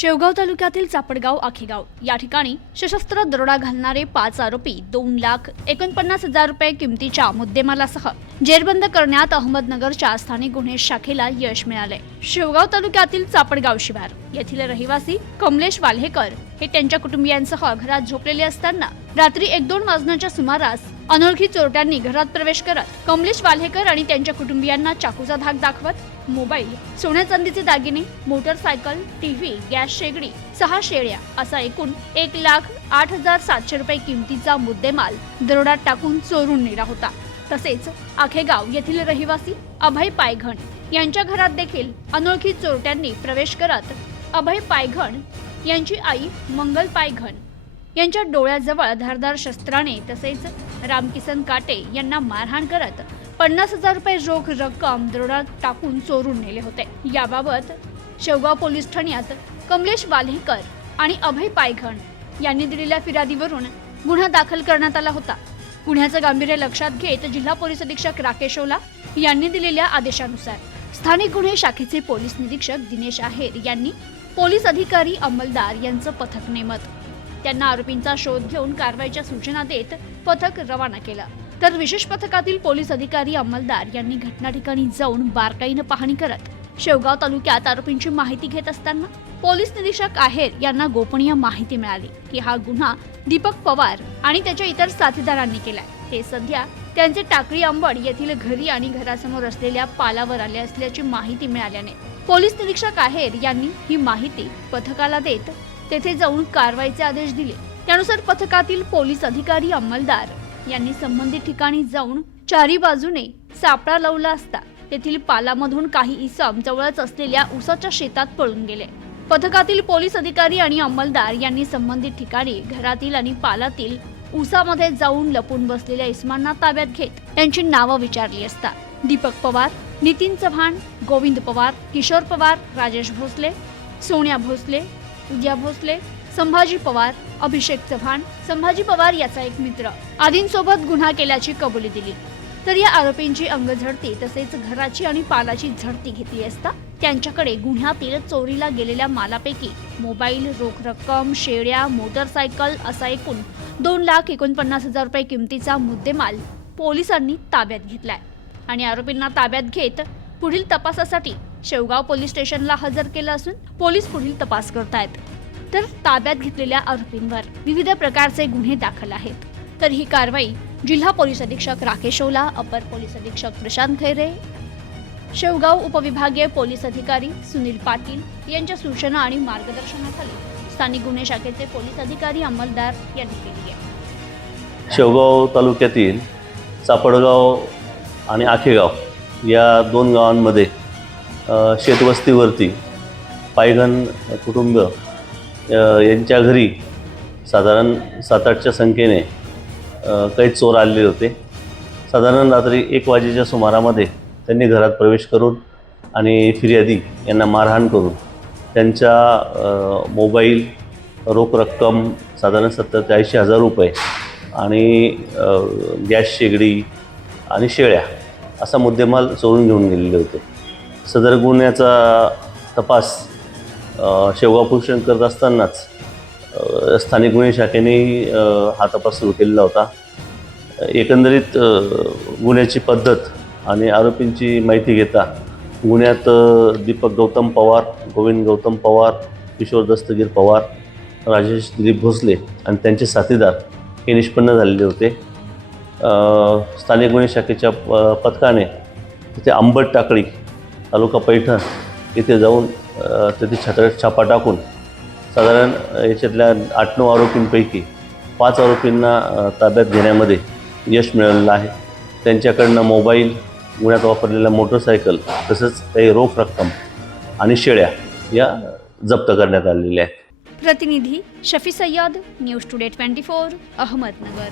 शेवगाव तालुक्यातील चापडगाव आखेगाव. या ठिकाणी सशस्त्र दरोडा घालणारे पाच आरोपी दोन लाख एकोणपन्नास हजार रुपये किमतीच्या मुद्देमालासह जेरबंद करण्यात अहमदनगरच्या स्थानिक गुन्हे शाखेला यश मिळाले. शेवगाव तालुक्यातील चापडगाव शिवार येथील रहिवासी कमलेश वाल्हेकर हे त्यांच्या कुटुंबियांसह घरात झोपलेले असताना रात्री एक दोन वाजण्याच्या सुमारास अनोळखी चोरट्यांनी घरात प्रवेश करत कमलेश वाल्हेकर आणि त्यांच्या कुटुंबियांना चाकूचा धाक दाखवत मोबाईल सोन्या चांदीचे दागिने मोटरसायकल टीव्ही गॅस शेगडी सहा शेळ्या असा एकूण एक लाख आठ हजार सातशे रुपये किमतीचा मुद्देमाल दरोड्यात टाकून चोरून नेला होता. तसेच आखेगाव येथील रहिवासी अभय पायघण यांच्या घरात देखील अनोळखी चोरट्यांनी प्रवेश करत अभय पायघण यांची आई मंगल पायघण यांच्या डोळ्याजवळ धारदार शस्त्राने तसेच रामकिसन काटे यांना मारहाण करत पन्नास हजार रुपये रोख रक्कम दरोडात टाकून चोरून नेले होते. याबाबत शेवगाव पोलीस ठाण्यात कमलेश वाल्हेकर आणि अभय पायघण यांनी दिलेल्या फिर्यादीवरून गुन्हा दाखल करण्यात आला होता. गुन्ह्याचं गांभीर्य लक्षात घेत जिल्हा पोलीस अधीक्षक राकेश ओला यांनी दिलेल्या आदेशानुसार स्थानिक गुन्हे शाखेचे पोलीस निरीक्षक दिनेश आहेर यांनी पोलीस अधिकारी अंमलदार यांचं पथक नेमत त्यांना आरोपींचा शोध घेऊन कारवाईच्या सूचना देत पथक रवाना केलं. तर विशेष पथकातील पोलीस अधिकारी अंमलदार यांनी घटना ठिकाणी जाऊन बारकाईनं पाहणी करत शेवगाव तालुक्यात आरोपींची माहिती घेत असताना पोलीस निरीक्षक आहेर यांना गोपनीय माहिती मिळाली की हा गुन्हा दीपक पवार आणि त्याच्या इतर साथीदारांनी केलाय. ते सध्या त्यांचे टाकळी आंबड येथील घरी आणि घरासमोर असलेल्या पालावर आले असल्याची माहिती मिळाल्याने पोलीस निरीक्षक आहेर यांनी ही माहिती पथकाला देत तेथे जाऊन कारवाईचे आदेश दिले. त्यानुसार पथकातील पोलीस अधिकारी अंमलदार यांनी संबंधित ठिकाणी जाऊन चारी बाजूने सापळा लावला असता. तेथील पालामधून काही इसम जवळच असलेल्या उसाच्या शेतात पळून गेले. पथकातील पोलीस अधिकारी आणि अंमलदार यांनी संबंधित ठिकाणी घरातील आणि पालातील उसामध्ये जाऊन लपून बसलेल्या इस्मांना ताब्यात घेत त्यांची नावं विचारली असता. दीपक पवार नितीन चव्हाण गोविंद पवार किशोर पवार राजेश भोसले सोन्या भोसले उद्या भोसले संभाजी पवार अभिषेक चव्हाण संभाजी पवार याचा एक मित्र. आदींसोबत गुन्हा केल्याची कबुली दिली. तर या आरोपींची अंग झडती तसेच घराची आणि पालाची झडती घेतली असता त्यांच्याकडे गुन्ह्यातील चोरीला गेलेल्या मालापैकी मोबाईल रोख रक्कम शेळ्या मोटरसायकल असा एकूण दोन लाख एकोणपन्नास हजार रुपये किमतीचा मुद्देमाल पोलिसांनी ताब्यात घेतलाय. आणि आरोपींना ताब्यात घेत पुढील तपासासाठी शेवगाव पोलीस स्टेशनला हजर केलं असून पोलीस पुढील तपास करतायत. तर ताब्यात घेतलेल्या आरोपींवर विविध प्रकारचे गुन्हे दाखल आहेत. तर ही कारवाई जिल्हा पोलीस अधीक्षक राकेश ओला अपर पोलीस अधीक्षक प्रशांत खैरे शेवगाव उपविभागीय पोलीस अधिकारी सुनील पाटील यांच्या सूचना आणि मार्गदर्शनाखाली स्थानिक गुन्हे शाखेचे पोलीस अधिकारी अंमलदार यांनी केली आहे. शेवगाव तालुक्यातील चापडगाव आणि आखेगाव या दोन गावांमध्ये शेतवस्तीवरती पायघन कुटुंब यांच्या घरी साधारण सात आठच्या संख्येने काही चोर आलेले होते. साधारण रात्री एक वाजेच्या सुमारामध्ये त्यांनी घरात प्रवेश करून आणि फिर्यादी यांना मारहाण करून त्यांच्या मोबाईल रोख रक्कम साधारण सत्तर ते ऐंशी हजार रुपये आणि गॅस शेगडी आणि शेळ्या असा मुद्देमाल चोरून घेऊन गेलेले होते. सदर गुन्ह्याचा तपास अ, शेवगाव करत असतानाच स्थानिक गुन्हे शाखेने हा तपास सुरू केलेला होता. एकंदरीत गुन्ह्याची पद्धत आणि आरोपींची माहिती घेता गुन्ह्यात दीपक गौतम पवार गोविंद गौतम पवार किशोर दस्तगीर पवार राजेश दिलीप भोसले आणि त्यांचे साथीदार हे निष्पन्न झालेले होते. स्थानिक गुन्हे शाखेच्या प- पथकाने तिथे आंबट टाकळी तालुका पैठण इथे जाऊन तिथे छात्र छापा टाकून साधारण याच्यातल्या आठ नऊ आरोपींपैकी पाच आरोपींना ताब्यात घेण्यामध्ये यश मिळालेलं आहे. त्यांच्याकडनं मोबाईल गुन्ह्यात वापरलेल्या मोटरसायकल तसंच काही रोख रक्कम आणि शेळ्या या जप्त करण्यात आलेल्या आहेत. प्रतिनिधी Shafi Sayyad news today twenty four Ahmednagar.